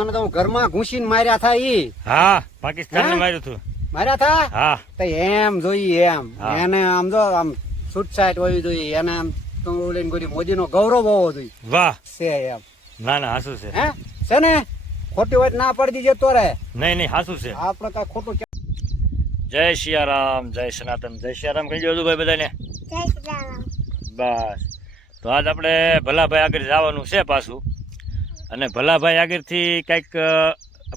મને તો ઘરમાં ઘૂસીને માર્યા થા ઈ. હા પાકિસ્તાન માર્યું હતું માર્યા થા? હા. તો એમ જોઈએ એમ. એને આમ જો આમ છૂટછાટ હોવી જોઈએ. એને આમ તો ઓલીને ગોરી મોદીનો ગૌરવ હોવો જોઈએ. વાહ. છે એમ. ના ના હાસુ છે. હે? છે ને? ખોટી વાત ના પડી દીજે તો રે નહીં નહીં હાસુ છે. આપણે કાંઈ ખોટું કે- જય સિયારામ જય સનાતન જય સિયારામ કહી દો ભાઈ બધાને. જય શ્રી બસ. તો આજ આપણે ભલાભાઈ આગળ જવાનું છે પાછું. અને ભલાભાઈ આગળથી કંઈક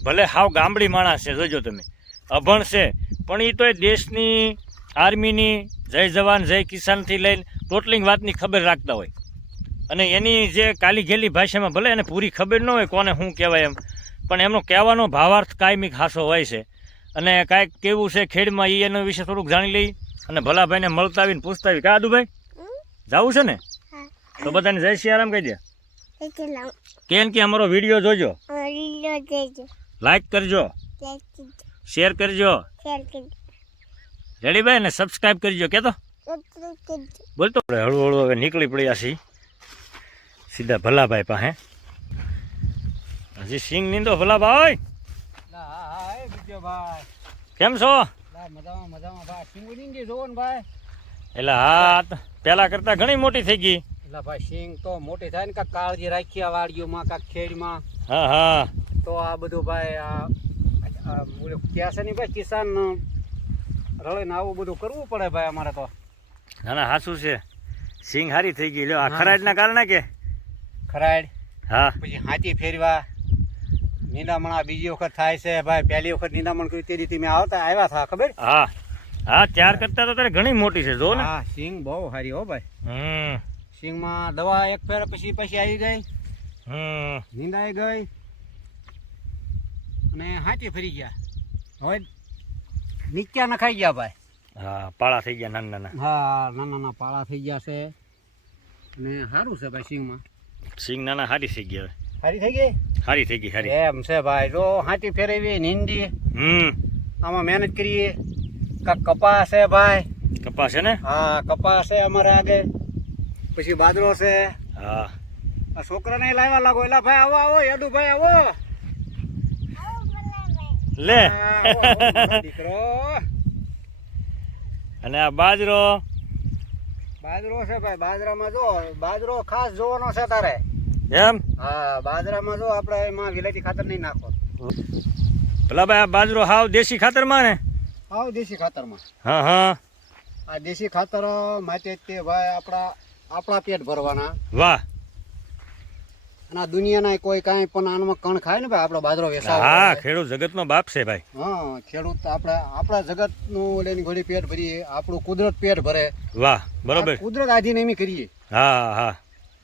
ભલે હાવ ગામડી માણસ છે જોજો તમે. અભણ છે પણ એ તો એ દેશની આર્મીની જય જવાન જય કિસાનથી લઈને ટોટલિંગ વાતની ખબર રાખતા હોય. અને એની જે કાલી ઘેલી ભાષામાં ભલે એને પૂરી ખબર ન હોય કોને શું કહેવાય એમ પણ એમનો કહેવાનો ભાવાર્થ કાયમી ખાસો હોય છે. અને કાંઈક કેવું છે ખેડમાં એ એના વિશે થોડુંક જાણી લઈ અને ભલાભાઈને મળતા આવીને પૂછતા આવી કા આદુભાઈ? જવું છે ને? તો બધાને જય આરામ કહી દે. કેમ કે અમારો વીડિયો જોજો. લાઈક કરજો. શેર કરજો. રેડી ભાઈ? ને સબસ્ક્રાઈબ કરજો. કે તો બોલતો હળવું હળવું હવે નીકળી પડ્યા છીએ. સીધા ભલાભાઈ પાસે. હજી સિંગ નીંદો ભલાભાઈ. કેમ છો. એટલે હા પેલા કરતા ઘણી મોટી થઈ ગઈ. એટલે ભાઈ સિંગ તો મોટી થાય ને કાંક કાળજી રાખી આ વાડીઓમાં કાંક ખેડમાં. હા હા. તો આ બધું ભાઈ આ ઓલું ક્યાં છે ને ભાઈ કિસાન રળે ને આવું બધું કરવું પડે ભાઈ અમારે તો. ના ના હાસું છે. સિંગ હારી થઈ ગઈ. લ્યો આ. ખરાડના કારણે કે? ખરાડ. હા. પછી હાથી ફેરવા. નિંદામણ આ બીજી વખત થાય છે ભાઈ. પહેલી વખત નિંદામણ કર્યું તે રીતે મેં આવતા આવ્યા હતા ખબર? હા. હા ત્યાર કરતા તો તારે ઘણી મોટી છે જો ને. હા સિંગ બહુ હારી હો ભાઈ. હમ. સિંગમાં દવા એક ફેર પછી પછી આવી ગઈ. નીંદ નિંદાઈ ગઈ. અને હાથી ફરી ગયા. હવે નીચા નખાઈ ગયા ભાઈ. હા પાળા થઈ ગયા નાના નાના. હા નાના નાના પાળા થઈ ગયા છે. ને સારું છે ભાઈ સિંગમાં. સિંગ નાના હારી થઈ ગયા હારી થઈ ગઈ? હારી થઈ ગઈ હારી. એમ છે ભાઈ જો હાથી ફેરવી નિંદી. હમ. આમાં મહેનત કરીએ. કપાસ છે ભાઈ. કપાસ છે ને? હા કપાસ છે અમારે આગળ. પછી બાજરો છે. હા. આ છોકરાને લાવ્યા લાગો. એલા ભાઈ આવો આવો યાદુ ભાઈ આવો. લે. દીકરો. અને આ બાજરો? બાજરો છે ભાઈ બાજરામાં જો બાજરો ખાસ જોવાનો છે તારે. એમ? હા બાજરામાં જો આપણે એમાં વિલાયતી ખાતર નહીં નાખો પેલા ભાઈ આ બાજરો હાવ દેશી ખાતરમાં ને? હાવ દેશી ખાતરમાં. હા હા. આ દેશી ખાતર માટે તે ભાઈ આપણા આપણા પેટ ભરવાના. વાહ. અને દુનિયાના કોઈ કાંઈ પણ આનમાં કણ ખાય ને ભાઈ આપણો બાજરો વેસાવ હા ખેડૂત જગતનો બાપ છે ભાઈ. હા ખેડૂત આપણે આપણા જગતનું લેની ઘોડી પેટ ભરીએ આપણું કુદરત પેટ ભરે. વાહ બરોબર. કુદરત આધીન એમ કરીએ. હા હા.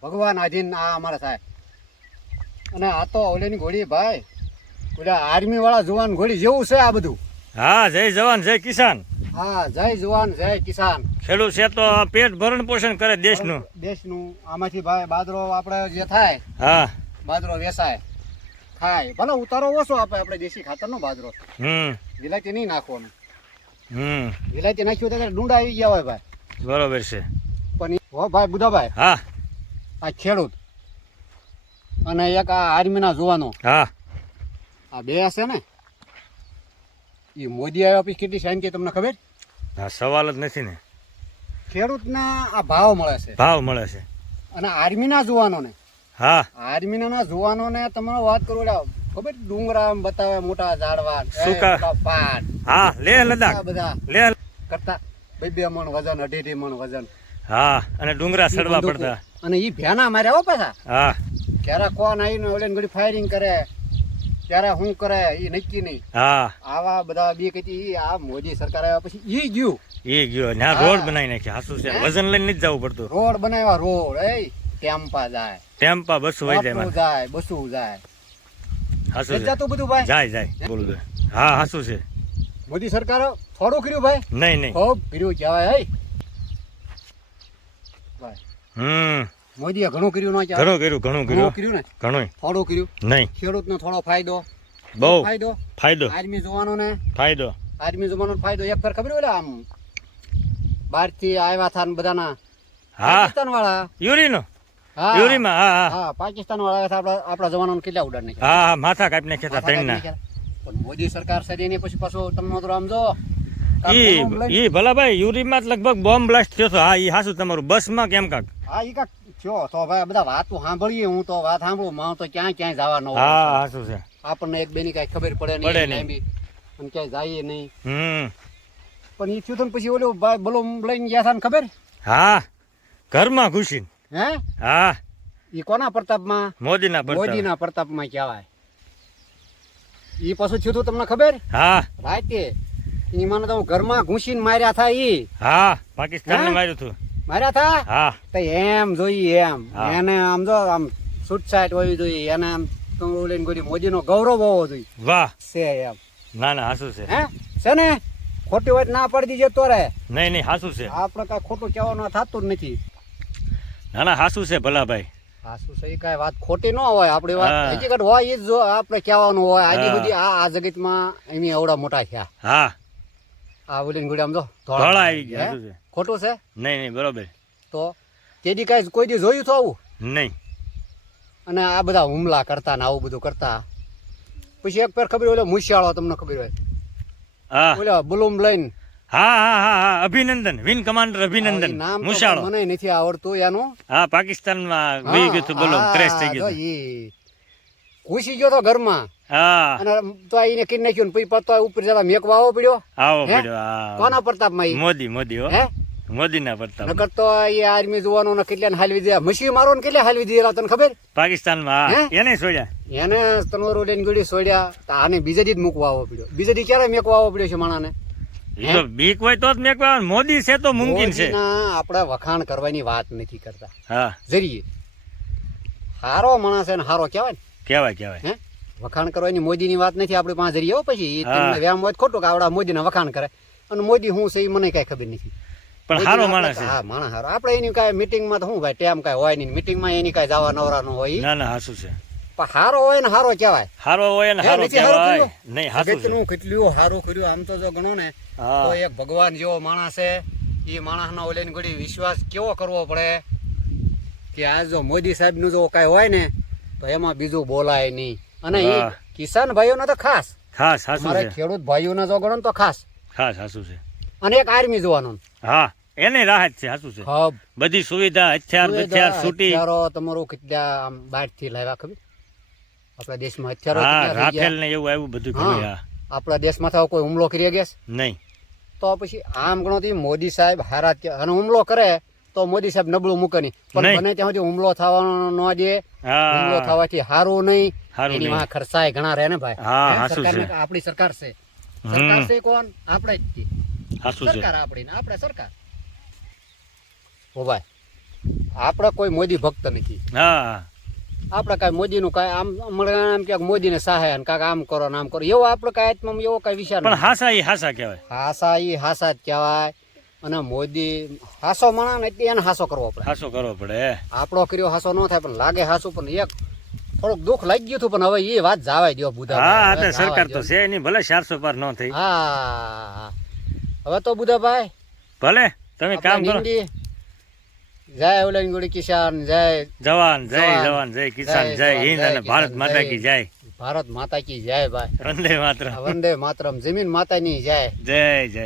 ભગવાન આધીન આ અમારે થાય. અને આ તો ઓલેની ઘોડી ભાઈ ઓલા આર્મી વાળા જવાન ઘોડી જેવું છે આ બધું. હા જય જવાન જય કિસાન. હા જય જવાન જય કિસાન. ખેડૂત છે તો પેટ ભરણ પોષણ કરે દેશનું. દેશનું આમાંથી ભાઈ બાદરો આપણે જે થાય હા. બાદરો વેસાય ખાય. ભલે ઉતારો ઓછો આપે આપણે દેશી ખાતરનો બાદરો હમ. વિલાયતી નહીં નાખવાનું. હમ. વિલાયતી નાખ્યું તો ત્યારે ડુંડા આવી ગયા હોય ભાઈ. બરોબર છે. પણ હો ભાઈ બુધાભાઈ. હા. આ ખેડૂત અને એક આ આર્મીના જુવાનો. હા. આ બે હશે ને? એ મોદી આવ્યા પછી કેટલી શાંતિ તમને ખબર? હા સવાલ જ નથી ને. ખેડૂતના આ ભાવ મળે છે. ભાવ મળે છે. અને આર્મીના જુવાનોને? હા. આર્મીના જુવાનોને તમારો વાત કરું ખબર ડુંગરા બતાવે મોટા ઝાડવા સુકા. પાટ હા લે લદાખ. બધા લે. કરતા બે બે મણ વજન અઢી અઢી મણ વજન. હા અને ડુંગરા સડવા પડતા. અને ઈ ભેના માર્યા હો પાછા. હા. ક્યારે કોણ આવીને ઓલે ઘડી ફાયરિંગ કરે ત્યારે શું કરે એ નક્કી નહીં. હા. આવા બધા બે કહેતી ઈ આ મોદી સરકાર આવ્યા પછી એ ગયું. એ ગયો. ને આ રોડ બનાવી નાખ્યા. હાસુ છે. વજન લઈને જ જવું પડતું. રોડ બનાવ્યા રોડ એ ટેમ્પા જાય. ટેમ્પા બસ વહી જાય જાય બસું જાય. હાસુ છે. જતું બધું ભાઈ? જાય જાય. બોલું હા હાસુ છે. મોદી સરકાર થોડું કર્યું ભાઈ? નહીં નહીં. ખૂબ કર્યું કહેવાય હે ભાઈ. હમ. મોદીએ ઘણું કર્યું ન ઘણું કર્યું ઘણું કર્યું. કર્યું ને? ઘણું થોડું કર્યું. નહીં. ખેડૂતનો થોડો ફાયદો. બહુ ફાયદો. ફાયદો. આર્મી જોવાનો ને? ફાયદો. આર્મી જોવાનો ફાયદો. એક ફેર ખબર આમ? બહારથી આવ્યા હતા બધાના. પાકિસ્તાન વાળા યુરીનો. હા. યુરીમાં હા હા. પાકિસ્તાન વાળા આપણા આપણા જવાનોને કેટલા ઉડાડ નાખ્યા? હા હા માથા કાપી નાખ્યા હતા. પણ મોદી સરકાર છે એની પછી પાછું તમે તો આમ જો. કામ ઈ બોમ્બ લઈને- યુરીમાં લગભગ બોમ્બ બ્લાસ્ટ થયો હતો. હા ઈ હાસુ તમારું. બસમાં કેમ કાક? હા ઈ કાક થયો તો ભાઈ બધા વાતો સાંભળીએ હું તો વાત સાંભળું માં તો ક્યાંય ક્યાંય જવા ન હોય. હા હાસું છે? આપણને એક બેની કાંઈ ખબર પડે નહીં પડે નહીં. અને ક્યાંય જઈએ નહીં. હમ. પણ ઈ થયું તો પછી ઓલો ભાઈ બોલો લઈને ગયા હતા ખબર? હા ઘરમાં ઘૂસીને. હે? હા. ઈ કોના પ્રતાપમાં? મોદીના પ્રતાપ. મોદીના પ્રતાપમાં કહેવાય. ઈ પાછું થયું તમને ખબર? હા. રાતે ઈ મને તો ઘરમાં ઘૂસીને માર્યા થાય ઈ. હા પાકિસ્તાનને માર્યું હતું માર્યા થા? હા. તો એમ જોઈએ એમ. એને આમ જો આમ છૂટછાટ હોવી જોઈએ. એને આમ લઈને કોઈ મોદીનો ગૌરવ હોવો જોઈએ. વાહ. છે એમ. ના ના હાસુ છે. હે? છે ને? ખોટી વાત ના પડી દીજે તો રે. નહીં નહીં હાસુ છે. આપણે કાંઈ ખોટું કહેવાનું થતું જ નથી. ના ના હાસુ છે ભલાભાઈ. હાસુ છે કાંઈ વાત ખોટી ન હોય. આપણી વાત. હકીકત હોય એ જ જો આપણે કહેવાનું હોય. આજે. બધી આ આ જગતમાં એની અવડા મોટા થયા. હા. આ બોલીને ગુડી આમ જો ધોળા આવી ગયા ખોટું છે? નહીં નહીં બરોબર. તો તે દી કાંઈ કોઈ દી જોયું તો આવું? નહીં. અને આ બધા હુમલા કરતા ને આવું બધું કરતા. પછી એક પેર ખબર હોય ઓલો મુશિયાળો તમને ખબર હોય? હા. ઓલો બલૂમ લઈને. હા હા હા હા અભિનંદન વિન કમાન્ડર અભિનંદન મુશાળો મને નથી આવડતું એનું. હા પાકિસ્તાનમાં વહી ગયું બોલો ક્રેશ થઈ ગયું ઘૂસી ગયો તો ઘરમાં. હા. અને તો એને કીન નાખ્યું ને પછી પતો ઉપર જતા મેકવા આવો પડ્યો. આવો પડ્યો કોના મોદી મોદી હો. હે? પ્રતાપ નકર તો એ આર્મી જવાનો ને કેટલા હાલવી દીધા? મશીન મારો ને કેટલા હાલવી દીધેલા તને ખબર? પાકિસ્તાનમાં હા. એને છોડ્યા? એને તનવરો લઈને ગળી છોડ્યા. આને બીજે દી મૂકવા આવવો પડ્યો. બીજે દી ક્યારે મેકવા આવવો પડ્યો છે માણાને? તો બીક હોય તો જ મેં મોદી છે તો મુમકિન છે. આપણે વખાણ કરવાની વાત નથી કરતા. હા. જરીએ. હારો માણસ છે ને હારો કહેવાય ને. કહેવાય કહેવાય. હે? વખાણ કરવાની મોદીની વાત નથી આપણી પાસે જરીએ પછી. વ્યામ હોય ખોટું કે આવડા મોદીના વખાણ કરે. અને મોદી હું છે એ મને કઈ ખબર નથી. પણ સારો માણસ હા માણસ હારો. આપણે એની કાંઈ મિટિંગમાં તો શું ભાઈ ટેમ કાંઈ હોય નહીં. મિટિંગમાં એની કાંઈ જવા નવરા ન હોય ના ના હાસું છે. પણ હારો હોય ને હારો કહેવાય. હારો હોય ને હારો કહેવાય. નહીં હાસું છે. કેટલું હારું કર્યું આમ તો જો ગણો ને તો એક ભગવાન જેવો માણસ છે એ માણસનો ઓલેની ઘડી વિશ્વાસ કેવો કરવો પડે? કે આ જો મોદી સાહેબનું જો કાંઈ હોય ને તો એમાં બીજું બોલાય નહીં. અને એ કિસાન ભાઈઓનો તો ખાસ. ખાસ હાસું છે. ખેડૂત ભાઈઓને જો ગણો તો ખાસ. ખાસ હાસું છે. અને એક આર્મી જોવાનું. હા એને રાહત છે હાસું છે. હબ. બધી સુવિધા હથિયાર હથિયાર છૂટી હથિયારો તમારું કેટલા આમ બહારથી લાવ્યા ખબર? આપણા દેશમાં હથિયારો હા? રાફેલ ને એવું આવ્યું બધું ઘણું હા. હા. આપણા દેશમાં તો કોઈ હુમલો કરી ગયા નહીં. તો પછી આમ ગણો મોદી સાહેબ હારા અને હુમલો કરે તો મોદી સાહેબ નબળું મૂકે નહીં. પણ બને ત્યાં સુધી હુમલો થવાનો ન દે. હુમલો થવાથી હારું નહીં. એની. માં ખર્ચાય ઘણા રહે ને ભાઈ. આપણી સરકાર છે. સરકાર છે કોણ? આપણે જ સરકાર આપણી ને આપણે સરકાર. ઓ ભાઈ આપણે કોઈ મોદી ભક્ત નથી. હા. આપણે કાંઈ મોદીનું કાંઈ આમ મને આમ કે મોદીને સહાય ને કાંઈક આમ કરો ને આમ કરો. એવો આપણે કાંઈ આત્મામાં એવો કાંઈ વિચાર પણ હાસા એ હાસા કહેવાય. હાસા એ હાસા જ કહેવાય. અને મોદી હાસો માણા ને એટલે એને હાસો કરવો પડે. હાસો કરવો પડે. આપણો કર્યો હાસો ન થાય પણ લાગે હાસો પણ એક થોડુંક દુઃખ લાગી ગયું હતું પણ હવે એ વાત જાવાય દો બુધા હા તો સરકાર તો છે એની ભલે ચારસો પાર ન થઈ. હા. હવે તો બુધાભાઈ ભલે તમે કામ કરો. જય ઓલન ગુડી કિસાન જય જવાન જય જવાન. જય કિસાન જય હિન્દ અને ભારત માતા કી જય. ભારત માતા કી જય ભાઈ. વંદે માત્ર વંદે માતરમ. જમીન માતાની જય. જય જય.